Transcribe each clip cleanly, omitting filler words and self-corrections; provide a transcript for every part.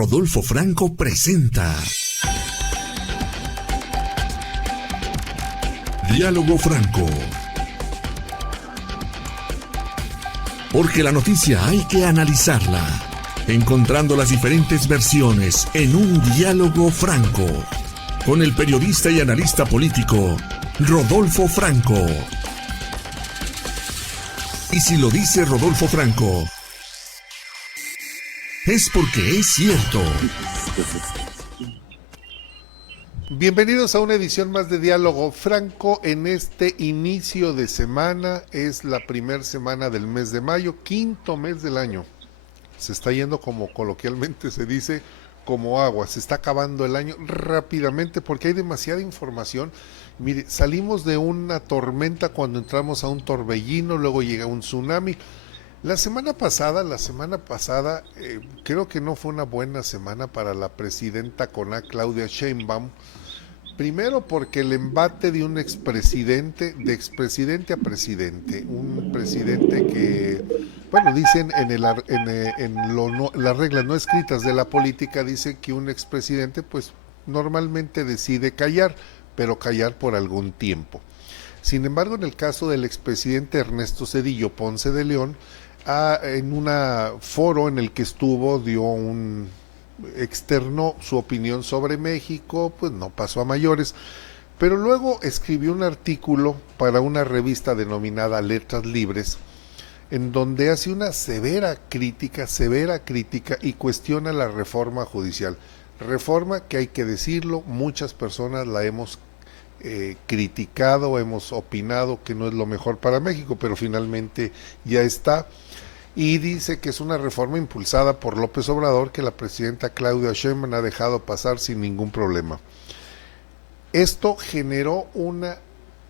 Rodolfo Franco presenta Diálogo Franco. Porque la noticia hay que analizarla, encontrando las diferentes versiones en un diálogo franco, con el periodista y analista político Rodolfo Franco. Y si lo dice Rodolfo Franco, es porque es cierto. Bienvenidos a una edición más de Diálogo Franco en este inicio de semana. Es la primera semana del mes de mayo, quinto mes del año. Se está yendo, como coloquialmente se dice, como agua. Se está acabando el año rápidamente porque hay demasiada información. Mire, salimos de una tormenta cuando entramos a un torbellino, luego llega un tsunami. La semana pasada, creo que no fue una buena semana para la presidenta CONAC, Claudia Sheinbaum. Primero porque el embate de un expresidente, de expresidente a presidente, un presidente que, bueno, dicen las reglas no escritas de la política, dice que un expresidente pues normalmente decide callar, pero callar por algún tiempo. Sin embargo, en el caso del expresidente Ernesto Zedillo Ponce de León, en un foro en el que estuvo, externó su opinión sobre México, pues no pasó a mayores, pero luego escribió un artículo para una revista denominada Letras Libres, en donde hace una severa crítica y cuestiona la reforma judicial. Reforma que, hay que decirlo, muchas personas la hemos criticado, hemos opinado que no es lo mejor para México, pero finalmente ya está. Y dice que es una reforma impulsada por López Obrador que la presidenta Claudia Sheinbaum ha dejado pasar sin ningún problema. Esto generó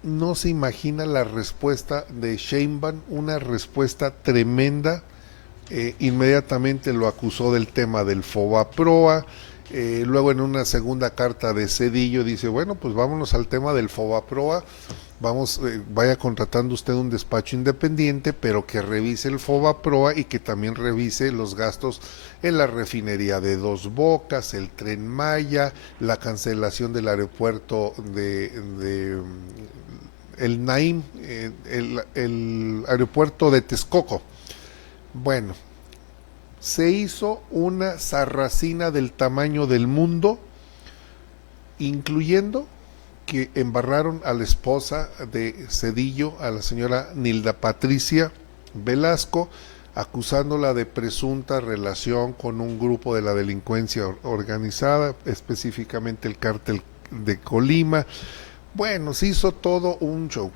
no se imagina la respuesta de Sheinbaum, una respuesta tremenda. Inmediatamente lo acusó del tema del Fobaproa. Luego, en una segunda carta de Zedillo, dice, bueno, pues vámonos al tema del Fobaproa. Vaya contratando usted un despacho independiente, pero que revise el Fobaproa y que también revise los gastos en la refinería de Dos Bocas, el Tren Maya, la cancelación del aeropuerto de el Naim, el aeropuerto de Texcoco. Bueno, se hizo una sarracina del tamaño del mundo, incluyendo que embarraron a la esposa de Zedillo, a la señora Nilda Patricia Velasco, acusándola de presunta relación con un grupo de la delincuencia organizada, específicamente el cártel de Colima. Bueno, se hizo todo un show.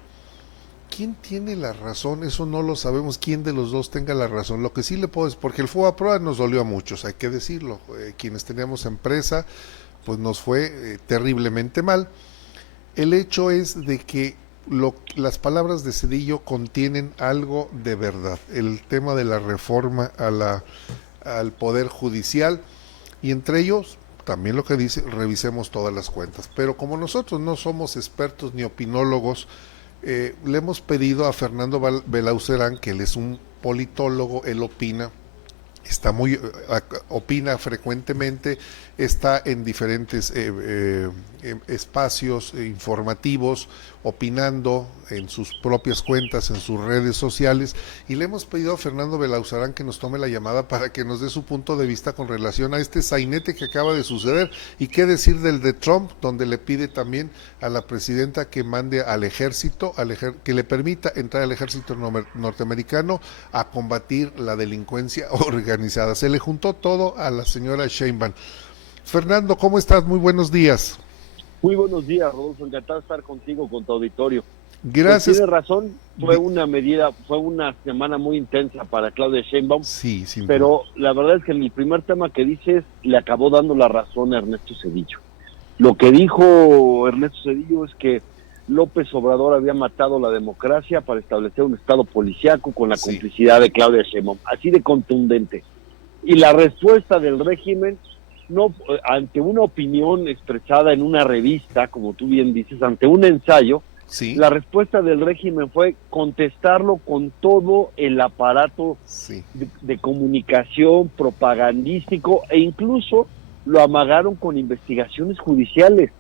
¿Quién tiene la razón? Eso no lo sabemos, quién de los dos tenga la razón. Lo que sí le puedo decir, porque el Fobaproa nos dolió a muchos, hay que decirlo. Quienes teníamos empresa, pues nos fue terriblemente mal. El hecho es de que las palabras de Zedillo contienen algo de verdad. El tema de la reforma al Poder Judicial, y entre ellos también lo que dice, revisemos todas las cuentas. Pero como nosotros no somos expertos ni opinólogos, le hemos pedido a Fernando Belaucerán, que él es un politólogo, él opina frecuentemente, está en diferentes espacios informativos, opinando en sus propias cuentas, en sus redes sociales, y le hemos pedido a Fernando Belaucerán que nos tome la llamada para que nos dé su punto de vista con relación a este sainete que acaba de suceder. Y qué decir del de Trump, donde le pide también a la presidenta que mande al ejército, que le permita entrar al ejército norteamericano a combatir la delincuencia organizada. Se le juntó todo a la señora Sheinbaum. Fernando, ¿cómo estás? Muy buenos días. Muy buenos días, Rodolfo, encantado de estar contigo, con tu auditorio. Gracias. Pues tiene razón, fue una semana muy intensa para Claudia Sheinbaum, sí, sin pero duda. La verdad es que en el primer tema que dices le acabó dando la razón a Ernesto Zedillo. Lo que dijo Ernesto Zedillo es que López Obrador había matado la democracia para establecer un estado policíaco con la complicidad de Claudia Sheinbaum, así de contundente. Y la respuesta del régimen, no ante una opinión expresada en una revista, como tú bien dices, ante un ensayo, Sí. La respuesta del régimen fue contestarlo con todo el aparato Sí. de comunicación, propagandístico, e incluso lo amagaron con investigaciones judiciales.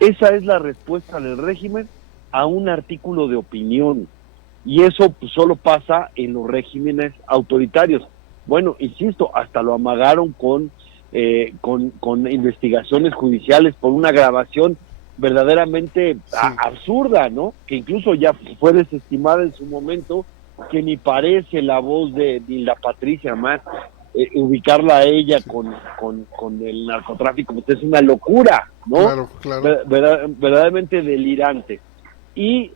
Esa es la respuesta del régimen a un artículo de opinión. Y eso pues, solo pasa en los regímenes autoritarios. Bueno, insisto, hasta lo amagaron con investigaciones judiciales por una grabación verdaderamente absurda, ¿no? Que incluso ya fue desestimada en su momento, que ni parece la voz de Hilda Patricia más. Ubicarla a ella con el narcotráfico, pues es una locura, ¿no? Claro. Verdaderamente delirante. Y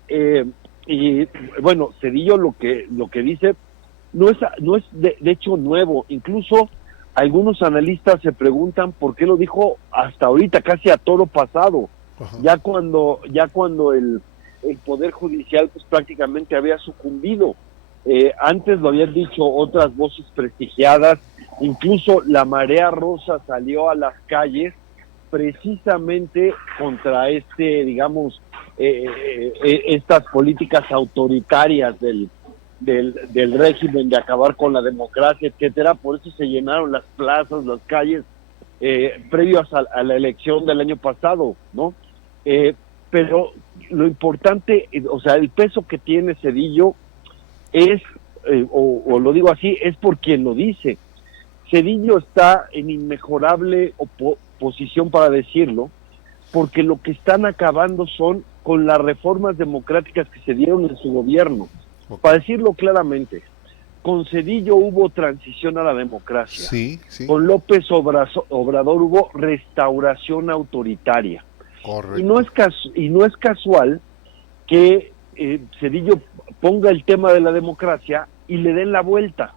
bueno, Zedillo lo que dice no es de hecho nuevo. Incluso algunos analistas se preguntan por qué lo dijo hasta ahorita, casi a toro pasado. Ajá. Ya cuando el Poder Judicial pues prácticamente había sucumbido. Antes lo habían dicho otras voces prestigiadas, incluso la Marea Rosa salió a las calles precisamente contra digamos, estas políticas autoritarias del régimen de acabar con la democracia, etcétera. Por eso se llenaron las plazas, las calles, previos a la elección del año pasado, ¿no? Pero lo importante, o sea, el peso que tiene Zedillo es, o lo digo así, es por quien lo dice. Zedillo está en inmejorable posición para decirlo, porque lo que están acabando son con las reformas democráticas que se dieron en su gobierno. Okay. Para decirlo claramente, con Zedillo hubo transición a la democracia. Sí. Con López Obrador hubo restauración autoritaria. Correcto. Y no es casual que Zedillo ponga el tema de la democracia y le den la vuelta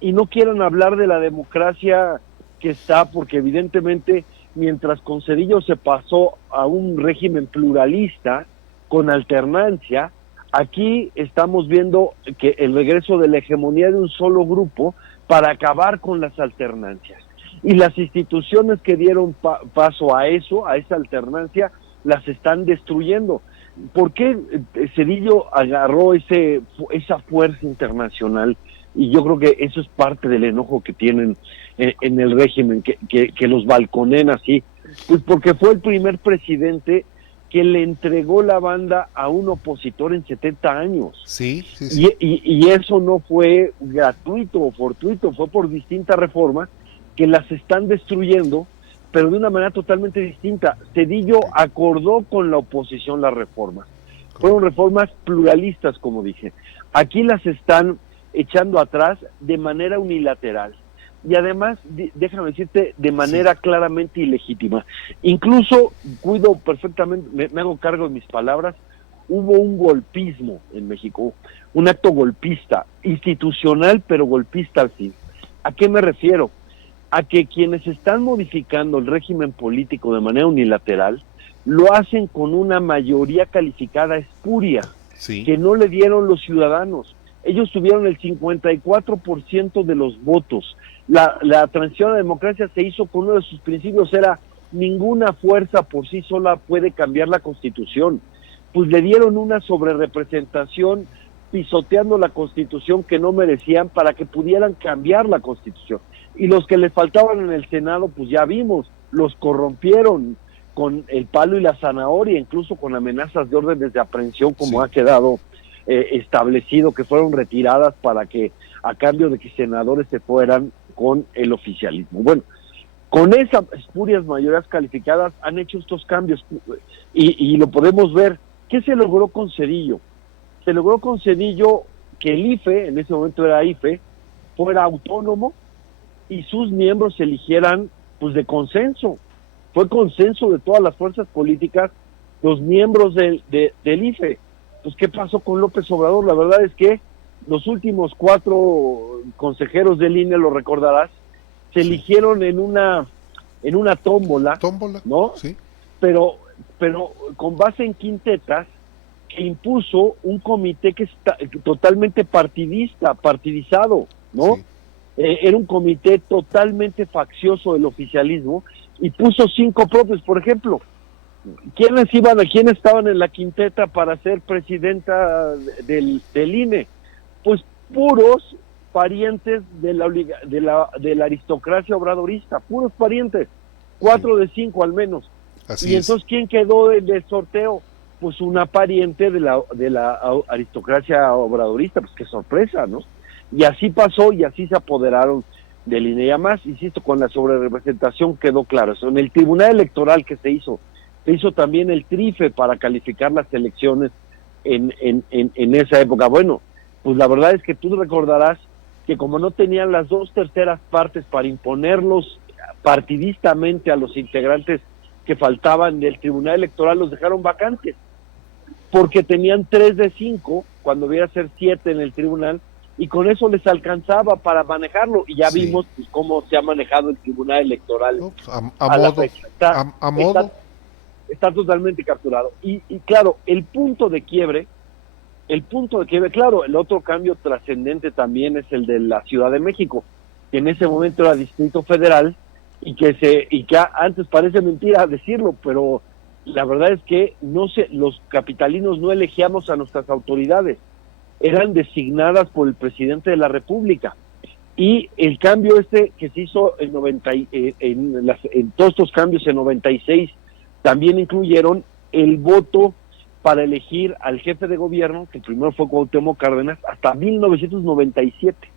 y no quieran hablar de la democracia que está, porque evidentemente mientras con Zedillo se pasó a un régimen pluralista con alternancia, aquí estamos viendo que el regreso de la hegemonía de un solo grupo para acabar con las alternancias, y las instituciones que dieron paso a eso, a esa alternancia, las están destruyendo. ¿Por qué Zedillo agarró esa fuerza internacional? Y yo creo que eso es parte del enojo que tienen en el régimen, que los balconen así. Pues porque fue el primer presidente que le entregó la banda a un opositor en 70 años. Sí. Y eso no fue gratuito o fortuito, fue por distintas reformas que las están destruyendo, pero de una manera totalmente distinta. Zedillo acordó con la oposición las reformas. Fueron reformas pluralistas, como dije. Aquí las están echando atrás de manera unilateral. Y además, déjame decirte, de manera claramente ilegítima. Incluso, cuido perfectamente, me hago cargo de mis palabras, hubo un golpismo en México, un acto golpista, institucional, pero golpista al fin. ¿A qué me refiero? A que quienes están modificando el régimen político de manera unilateral lo hacen con una mayoría calificada espuria, que no le dieron los ciudadanos. Ellos tuvieron el 54% de los votos. La transición a la democracia se hizo con uno de sus principios, era ninguna fuerza por sí sola puede cambiar la Constitución. Pues le dieron una sobrerepresentación pisoteando la Constitución que no merecían para que pudieran cambiar la Constitución. Y los que le faltaban en el Senado, pues ya vimos, los corrompieron con el palo y la zanahoria, incluso con amenazas de órdenes de aprehensión, como ha quedado establecido, que fueron retiradas para que, a cambio de que senadores se fueran con el oficialismo. Bueno, con esas espurias mayorías calificadas han hecho estos cambios, y lo podemos ver. ¿Qué se logró con Zedillo? Se logró con Zedillo que el IFE, en ese momento era IFE, fuera autónomo y sus miembros se eligieran pues de consenso. Fue consenso de todas las fuerzas políticas, los miembros del IFE. Pues ¿qué pasó con López Obrador? La verdad es que los últimos 4 consejeros del INE, lo recordarás, se eligieron en una tómbola, ¿no? Sí. Pero con base en quintetas, que impuso un comité que está totalmente partidizado, ¿no? Sí. Era un comité totalmente faccioso del oficialismo, y puso 5 propios. Por ejemplo, ¿quiénes estaban en la quinteta para ser presidenta del INE? Pues puros parientes de la aristocracia obradorista, puros parientes, 4 de 5 al menos. Así y es. entonces, ¿quién quedó del sorteo? Pues una pariente de la aristocracia obradorista. Pues qué sorpresa, ¿no? Y así pasó, y así se apoderaron del INE. Y además, insisto, con la sobrerepresentación quedó claro eso. En el Tribunal Electoral que se hizo también el trife para calificar las elecciones en esa época. Bueno, pues la verdad es que tú recordarás que como no tenían las 2/3 partes para imponerlos partidistamente a los integrantes que faltaban del Tribunal Electoral, los dejaron vacantes, porque tenían 3 de 5, cuando debía ser 7 en el tribunal, y con eso les alcanzaba para manejarlo, y ya vimos pues, cómo se ha manejado el Tribunal Electoral. No, pues, a modo, a modo. Está totalmente capturado. Y claro, el punto de quiebre, claro, el otro cambio trascendente también es el de la Ciudad de México, que en ese momento era Distrito Federal, y que antes parece mentira decirlo, pero la verdad es que los capitalinos no elegíamos a nuestras autoridades, eran designadas por el presidente de la República. Y el cambio que se hizo en todos estos cambios en 96 también incluyeron el voto para elegir al jefe de gobierno, que primero fue Cuauhtémoc Cárdenas, hasta 1997.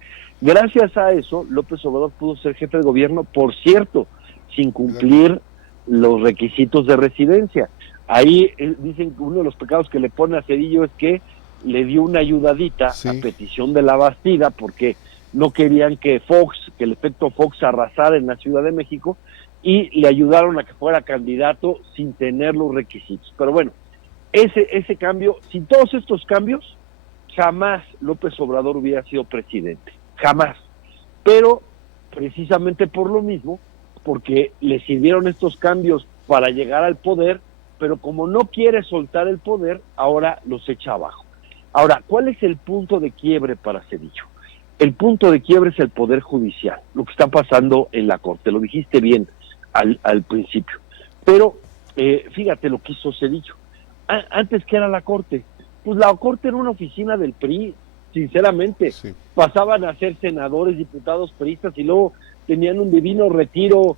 Gracias a eso, López Obrador pudo ser jefe de gobierno, por cierto, sin cumplir los requisitos de residencia. Ahí dicen que uno de los pecados que le pone a Zedillo es que le dio una ayudadita a petición de la Bastida, porque no querían que el efecto Fox arrasara en la Ciudad de México, y le ayudaron a que fuera candidato sin tener los requisitos. Pero bueno, ese cambio, sin todos estos cambios, jamás López Obrador hubiera sido presidente, jamás. Pero precisamente por lo mismo, porque le sirvieron estos cambios para llegar al poder, pero como no quiere soltar el poder, ahora los echa abajo. Ahora, ¿cuál es el punto de quiebre para Zedillo? El punto de quiebre es el Poder Judicial, lo que está pasando en la Corte, lo dijiste bien al principio. Pero fíjate lo que hizo Zedillo. Antes, ¿qué era la Corte? Pues la Corte era una oficina del PRI, sinceramente. Sí. Pasaban a ser senadores, diputados priistas, y luego tenían un divino retiro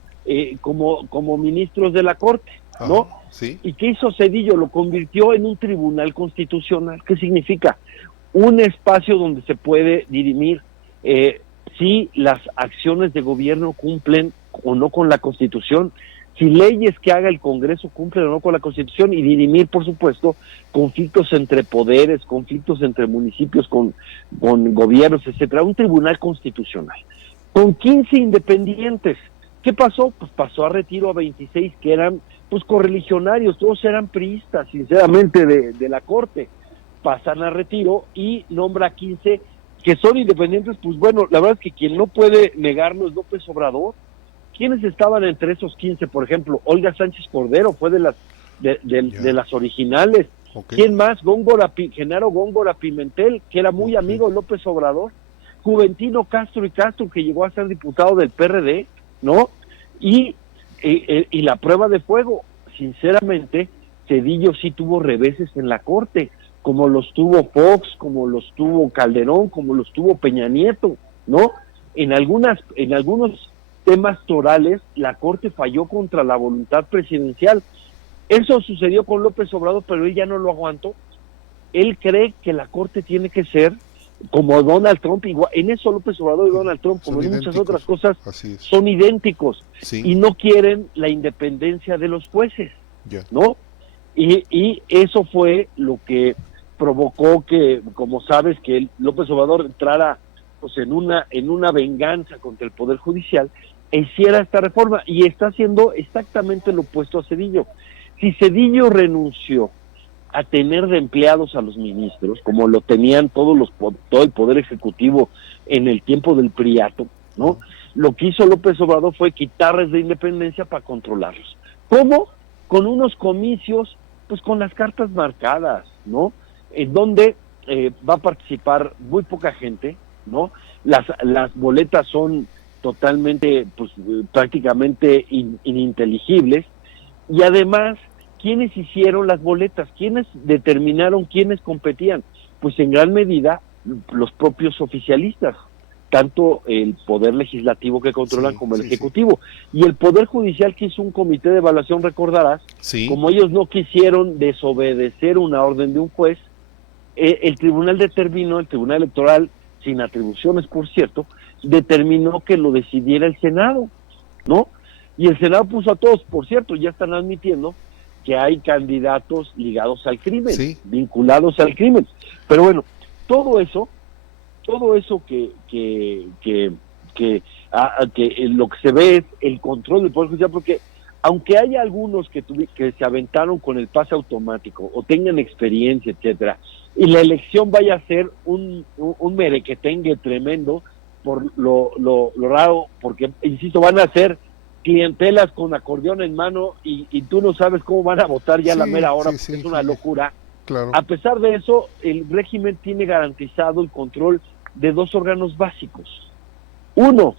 como ministros de la Corte, ¿no? Sí. ¿Y qué hizo Zedillo? Lo convirtió en un tribunal constitucional. ¿Qué significa? Un espacio donde se puede dirimir si las acciones de gobierno cumplen o no con la Constitución, si leyes que haga el Congreso cumplen o no con la Constitución, y dirimir, por supuesto, conflictos entre poderes, conflictos entre municipios con gobiernos, etcétera. Un tribunal constitucional con 15 independientes. ¿Qué pasó? Pues pasó a retiro a 26 que eran pues correligionarios, todos eran priistas, sinceramente, de la Corte. Pasan a retiro y nombra 15 que son independientes. Pues bueno, la verdad es que quien no puede negarlo es López Obrador. ¿Quiénes estaban entre esos 15? Por ejemplo, Olga Sánchez Cordero fue de las originales. Okay. ¿Quién más? Genaro Góngora Pimentel, que era muy amigo de López Obrador. Juventino Castro y Castro, que llegó a ser diputado del PRD, ¿no? Y la prueba de fuego, sinceramente, Zedillo sí tuvo reveses en la Corte, como los tuvo Fox, como los tuvo Calderón, como los tuvo Peña Nieto, ¿no? En algunos temas torales, la Corte falló contra la voluntad presidencial. Eso sucedió con López Obrador, pero él ya no lo aguantó. Él cree que la Corte tiene que ser como Donald Trump. Igual, en eso López Obrador y Donald Trump, como en muchas otras cosas, son idénticos. Sí. Y no quieren la independencia de los jueces, ¿no? Y eso fue lo que provocó que, como sabes, que López Obrador entrara pues en una venganza contra el Poder Judicial, e hiciera esta reforma, y está haciendo exactamente lo opuesto a Zedillo. Si Zedillo renunció a tener de empleados a los ministros, como lo tenían todo el Poder Ejecutivo en el tiempo del priato, ¿no? Lo que hizo López Obrador fue quitarles de independencia para controlarlos. ¿Cómo? Con unos comicios, pues con las cartas marcadas, ¿no? En donde va a participar muy poca gente, ¿no? Las boletas son totalmente, pues prácticamente ininteligibles, y además ¿quiénes hicieron las boletas? ¿Quiénes determinaron quiénes competían? Pues en gran medida los propios oficialistas, tanto el poder legislativo que controlan como el ejecutivo. Y el poder judicial, que hizo un comité de evaluación, recordarás, como ellos no quisieron desobedecer una orden de un juez, el tribunal determinó, el tribunal electoral, sin atribuciones por cierto, determinó que lo decidiera el Senado, ¿no? Y el Senado puso a todos, por cierto, ya están admitiendo que hay candidatos ligados al crimen, vinculados al crimen. Pero bueno, todo eso que lo que se ve es el control del Poder Judicial, porque aunque haya algunos que se aventaron con el pase automático o tengan experiencia, etcétera, y la elección vaya a ser un merequetengue tremendo por lo raro, porque, insisto, van a ser clientelas con acordeón en mano y tú no sabes cómo van a votar ya a la mera hora, porque es una locura. Claro. A pesar de eso, el régimen tiene garantizado el control de dos órganos básicos. Uno,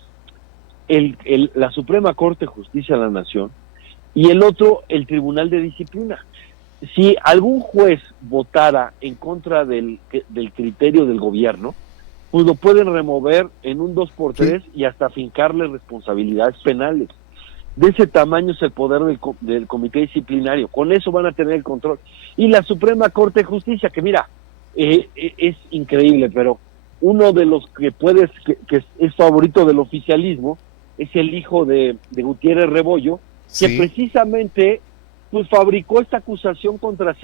la Suprema Corte de Justicia de la Nación, y el otro, el Tribunal de Disciplina. Si algún juez votara en contra del criterio del gobierno, pues lo pueden remover en un 2x3 y hasta fincarle responsabilidades penales. De ese tamaño es el poder del comité disciplinario. Con eso van a tener el control. Y la Suprema Corte de Justicia, que mira, es increíble, pero uno de los que es favorito del oficialismo es el hijo de Gutiérrez Rebollo, que precisamente pues fabricó esta acusación contra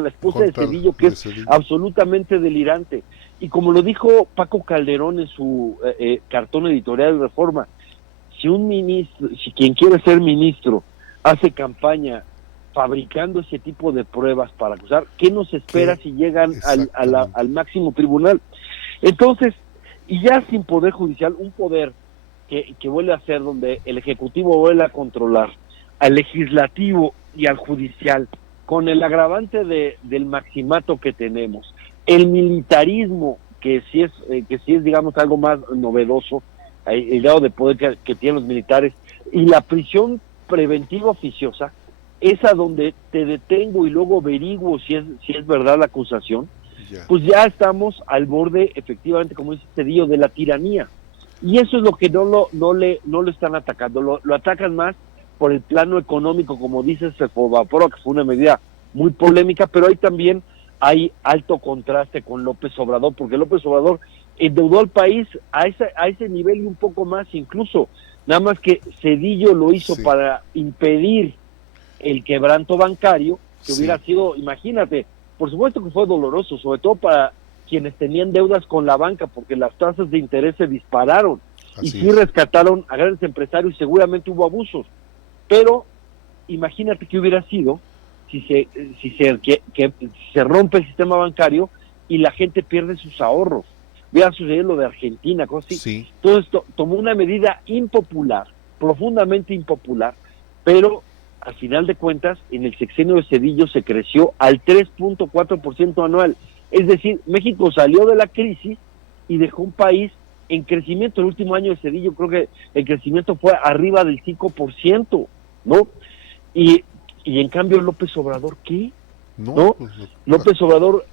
la esposa de Zedillo, que es absolutamente delirante. Y como lo dijo Paco Calderón en su cartón editorial de Reforma, si quien quiere ser ministro hace campaña fabricando ese tipo de pruebas para acusar, ¿qué nos espera si llegan al máximo tribunal? Entonces, y ya sin poder judicial, un poder que vuelve a ser donde el ejecutivo vuelve a controlar al legislativo y al judicial, con el agravante del maximato que tenemos, el militarismo, que sí es digamos algo más novedoso, el grado de poder que tienen los militares, y la prisión preventiva oficiosa, es a donde te detengo y luego averiguo si es verdad la acusación, pues ya estamos al borde, efectivamente, como dice Zedillo, de la tiranía. Y eso es lo que no lo están atacando, lo atacan más por el plano económico, como dice Fobapro, que fue una medida muy polémica, pero ahí también hay alto contraste con López Obrador, porque López Obrador endeudó al país a ese nivel y un poco más incluso, nada más que Zedillo lo hizo para impedir el quebranto bancario, que hubiera sido, imagínate, por supuesto que fue doloroso, sobre todo para quienes tenían deudas con la banca, porque las tasas de interés se dispararon, y rescataron a grandes empresarios y seguramente hubo abusos, pero imagínate qué hubiera sido si se rompe el sistema bancario y la gente pierde sus ahorros. Hubiera sucedido lo de Argentina, cosas así. Entonces tomó una medida impopular, profundamente impopular, pero al final de cuentas, en el sexenio de Zedillo se creció al 3.4% anual. Es decir, México salió de la crisis y dejó un país en crecimiento. El último año de Zedillo creo que el crecimiento fue arriba del 5%, ¿no? Y en cambio López Obrador, ¿qué? ¿No? López Obrador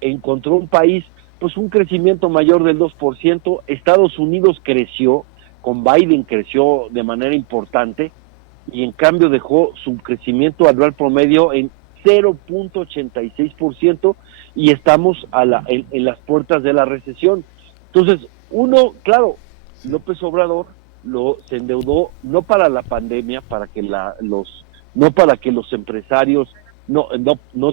encontró un país, pues un crecimiento mayor del 2%. Estados Unidos creció, con Biden creció de manera importante, y en cambio dejó su crecimiento anual promedio en 0.86%, y estamos en las puertas de la recesión. Entonces, López Obrador se endeudó no para la pandemia, para que no para que los empresarios no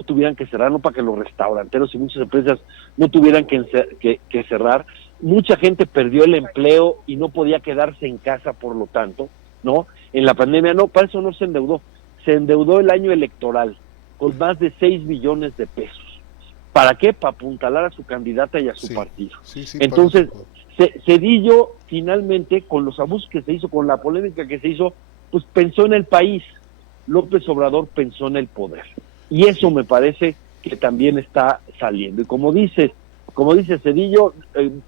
tuvieran que cerrar, no para que los restauranteros y muchas empresas no tuvieran que cerrar. Mucha gente perdió el empleo y no podía quedarse en casa, por lo tanto, ¿no? En la pandemia para eso no se endeudó. Se endeudó el año electoral con más de 6 billones de pesos. ¿Para qué? Para apuntalar a su candidata y a su partido. Entonces, Zedillo finalmente, con los abusos que se hizo, con la polémica que se hizo, pues pensó en el país. López Obrador pensó en el poder. Y eso me parece que también está saliendo. Y como dice Zedillo,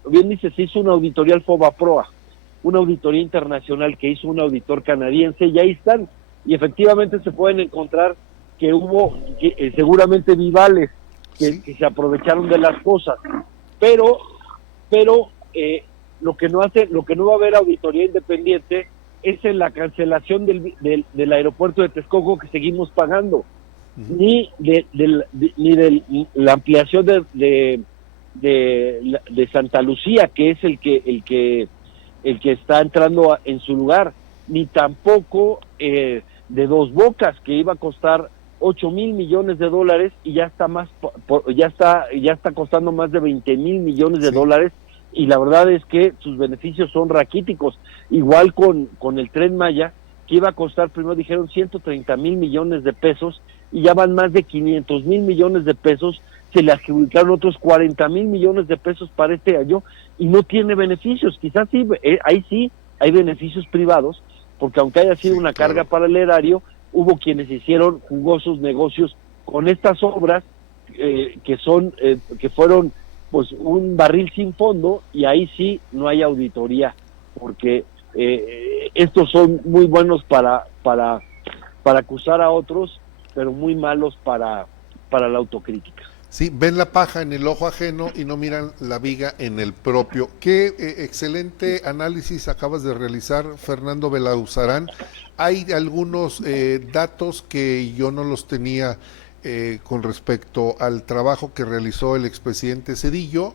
bien dice, se hizo una auditoría al Fobaproa, una auditoría internacional que hizo un auditor canadiense, y ahí están. Y efectivamente se pueden encontrar que hubo seguramente vivales Sí. que se aprovecharon de las cosas, pero lo que no va a haber auditoría independiente es en la cancelación del aeropuerto de Texcoco, que seguimos pagando, ni de la ampliación de Santa Lucía, que es el que está entrando en su lugar, ni tampoco de Dos Bocas, que iba a costar 8,000 millones de dólares y ya está costando más de 20,000 millones de dólares, y la verdad es que sus beneficios son raquíticos. Igual con el Tren Maya, que iba a costar, primero dijeron 130,000 millones de pesos, y ya van más de 500,000 millones de pesos, se le adjudicaron otros 40,000 millones de pesos para este año, y no tiene beneficios. Quizás sí, ahí sí hay beneficios privados, porque aunque haya sido una carga para el erario, hubo quienes hicieron jugosos negocios con estas obras, que fueron pues un barril sin fondo, y ahí sí no hay auditoría, porque estos son muy buenos para acusar a otros, pero muy malos para la autocrítica. Sí, ven la paja en el ojo ajeno y no miran la viga en el propio. Qué excelente análisis acabas de realizar, Fernando Belauzarán. Hay algunos datos que yo no los tenía con respecto al trabajo que realizó el expresidente Zedillo.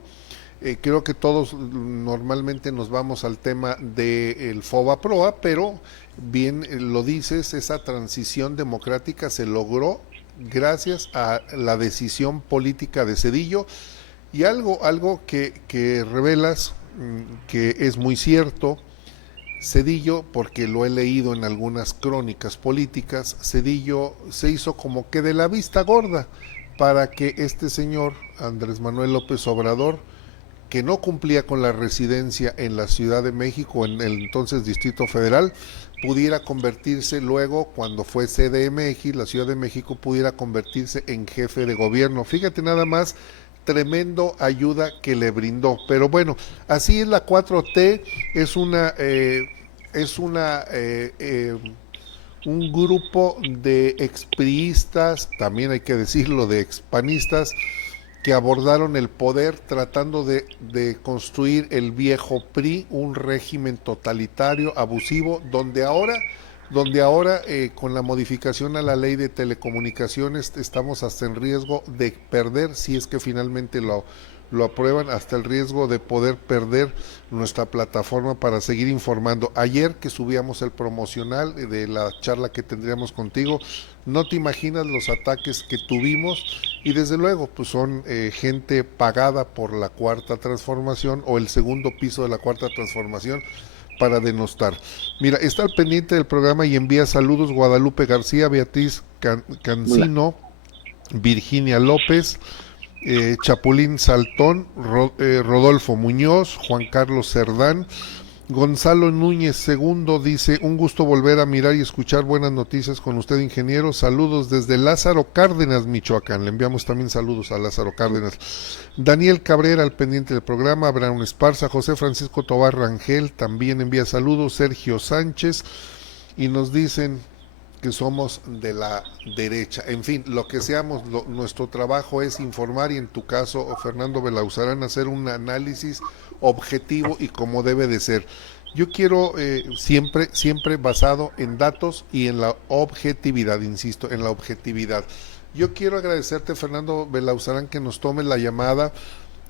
Creo que todos normalmente nos vamos al tema del FOBAPROA, pero bien lo dices, esa transición democrática se logró gracias a la decisión política de Zedillo, y algo que revelas, que es muy cierto. Zedillo, porque lo he leído en algunas crónicas políticas, Zedillo se hizo como que de la vista gorda para que este señor Andrés Manuel López Obrador, que no cumplía con la residencia en la Ciudad de México, en el entonces Distrito Federal, pudiera convertirse luego, cuando fue CDMX, la Ciudad de México, pudiera convertirse en jefe de gobierno. Fíjate nada más, tremendo ayuda que le brindó. Pero bueno, así es la 4T, un grupo de expriistas, también hay que decirlo, de expanistas, que abordaron el poder tratando de construir el viejo PRI, un régimen totalitario, abusivo, donde ahora con la modificación a la ley de telecomunicaciones estamos hasta en riesgo de perder, si es que finalmente lo aprueban, hasta el riesgo de poder perder nuestra plataforma para seguir informando. Ayer que subíamos el promocional de la charla que tendríamos contigo, no te imaginas los ataques que tuvimos, y desde luego pues son gente pagada por la Cuarta Transformación o el segundo piso de la Cuarta Transformación para denostar. Mira, está al pendiente del programa y envía saludos Guadalupe García, Beatriz Cancino, Virginia López, Chapulín Saltón, Rodolfo Muñoz, Juan Carlos Cerdán, Gonzalo Núñez II dice: un gusto volver a mirar y escuchar buenas noticias con usted, ingeniero. Saludos desde Lázaro Cárdenas, Michoacán. Le enviamos también saludos a Lázaro Cárdenas. Daniel Cabrera al pendiente del programa, Abraham Esparza, José Francisco Tobar Rangel también envía saludos, Sergio Sánchez, y nos dicen que somos de la derecha. En fin, lo que seamos, nuestro trabajo es informar, y en tu caso, Fernando Belauzarán, hacer un análisis objetivo y como debe de ser. Yo quiero siempre basado en datos y en la objetividad, insisto, en la objetividad. Yo quiero agradecerte, Fernando Belauzarán, que nos tome la llamada,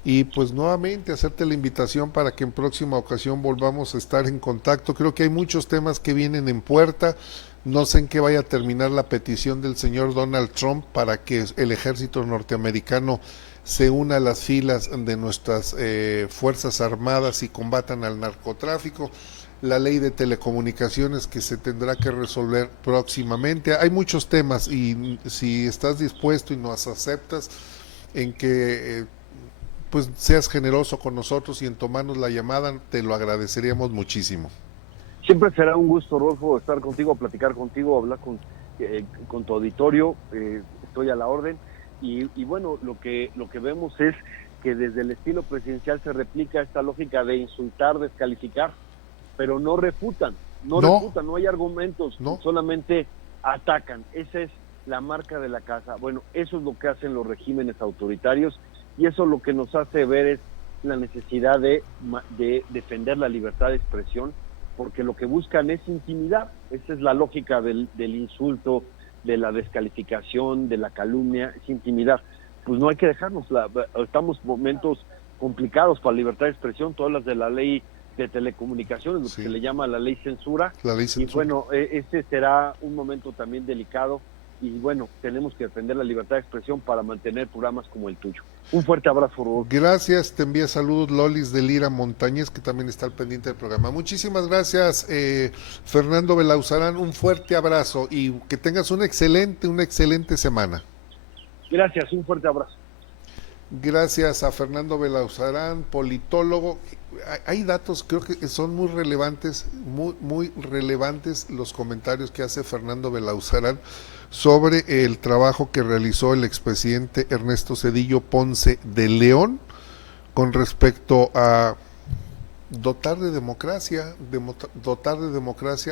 y pues nuevamente hacerte la invitación para que en próxima ocasión volvamos a estar en contacto. Creo que hay muchos temas que vienen en puerta. No sé en qué vaya a terminar la petición del señor Donald Trump para que el ejército norteamericano se una a las filas de nuestras fuerzas armadas y combatan al narcotráfico, la ley de telecomunicaciones que se tendrá que resolver próximamente. Hay muchos temas, y si estás dispuesto y nos aceptas en que pues seas generoso con nosotros y en tomarnos la llamada, te lo agradeceríamos muchísimo. Siempre será un gusto, Rodolfo, estar contigo, platicar contigo, hablar con tu auditorio. Estoy a la orden. Y bueno, lo que vemos es que desde el estilo presidencial se replica esta lógica de insultar, descalificar, pero no refutan, no hay argumentos, solamente atacan. Esa es la marca de la casa. Bueno, eso es lo que hacen los regímenes autoritarios y eso lo que nos hace ver es la necesidad de defender la libertad de expresión, porque lo que buscan es intimidar. Esa es la lógica del insulto, de la descalificación, de la calumnia, es intimidar. Pues no hay que dejarnos, estamos en momentos complicados para la libertad de expresión, todas las de la ley de telecomunicaciones, lo que se le llama la ley censura. Y bueno, ese será un momento también delicado y bueno, tenemos que defender la libertad de expresión para mantener programas como el tuyo. Un fuerte abrazo, Rodolfo. Gracias, te envía saludos Lolis de Lira Montañez, que también está al pendiente del programa. Muchísimas gracias, Fernando Belauzarán, un fuerte abrazo y que tengas una excelente semana. Gracias, un fuerte abrazo. Gracias a Fernando Belauzarán, politólogo. Hay datos, creo que son muy relevantes, muy relevantes los comentarios que hace Fernando Belauzarán sobre el trabajo que realizó el expresidente Ernesto Zedillo Ponce de León con respecto a dotar de democracia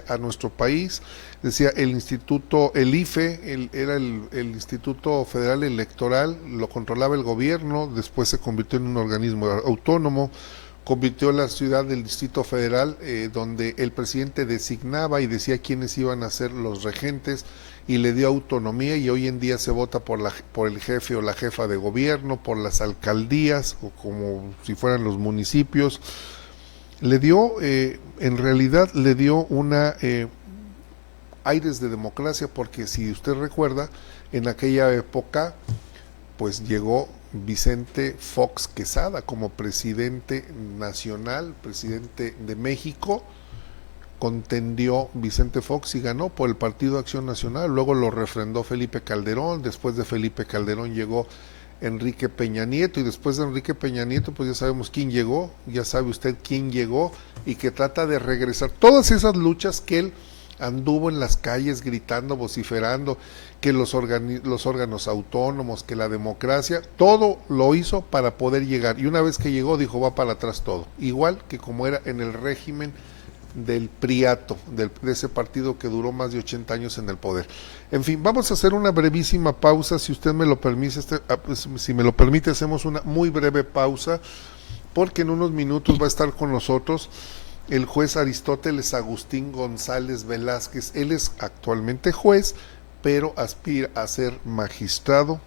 a nuestro país. Decía el instituto, el IFE, era el Instituto Federal Electoral, lo controlaba el gobierno, después se convirtió en un organismo autónomo, convirtió la ciudad del Distrito Federal, donde el presidente designaba y decía quiénes iban a ser los regentes, y le dio autonomía, y hoy en día se vota por el jefe o la jefa de gobierno, por las alcaldías, o como si fueran los municipios. Le dio, en realidad le dio aires de democracia, porque si usted recuerda, en aquella época pues llegó Vicente Fox Quesada como presidente nacional, presidente de México. Contendió Vicente Fox y ganó por el Partido Acción Nacional, luego lo refrendó Felipe Calderón, después de Felipe Calderón llegó Enrique Peña Nieto, y después de Enrique Peña Nieto pues ya sabemos quién llegó, ya sabe usted quién llegó, y que trata de regresar todas esas luchas que él anduvo en las calles gritando, vociferando, que los órganos autónomos, que la democracia, todo lo hizo para poder llegar, y una vez que llegó dijo va para atrás todo, igual que como era en el régimen del Priato, de ese partido que duró más de 80 años en el poder. En fin, vamos a hacer una brevísima pausa, si usted me lo permite, si me lo permite, hacemos una muy breve pausa, porque en unos minutos va a estar con nosotros el juez Aristóteles Agustín González Velázquez. Él es actualmente juez, pero aspira a ser magistrado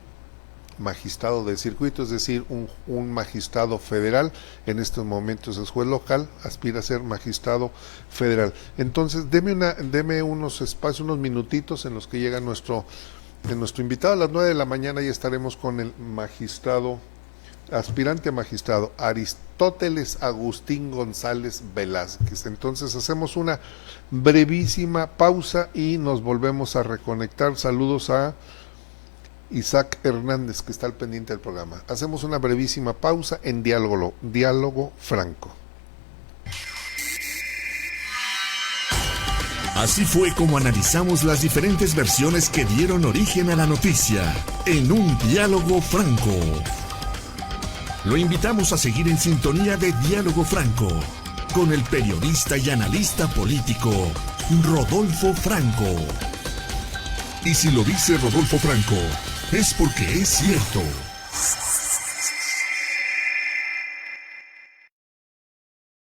de circuito, es decir, un magistrado federal. En estos momentos es juez local, aspira a ser magistrado federal. Entonces, deme unos espacios, unos minutitos en los que llega nuestro invitado. A las 9 de la mañana ya estaremos con el aspirante a magistrado Aristóteles Agustín González Velázquez. Entonces hacemos una brevísima pausa y nos volvemos a reconectar. Saludos a Isaac Hernández, que está al pendiente del programa. Hacemos una brevísima pausa en Diálogo Franco. Así fue como analizamos las diferentes versiones que dieron origen a la noticia en un Diálogo Franco. Lo invitamos a seguir en sintonía de Diálogo Franco con el periodista y analista político Rodolfo Franco. Y si lo dice Rodolfo Franco, es porque es cierto.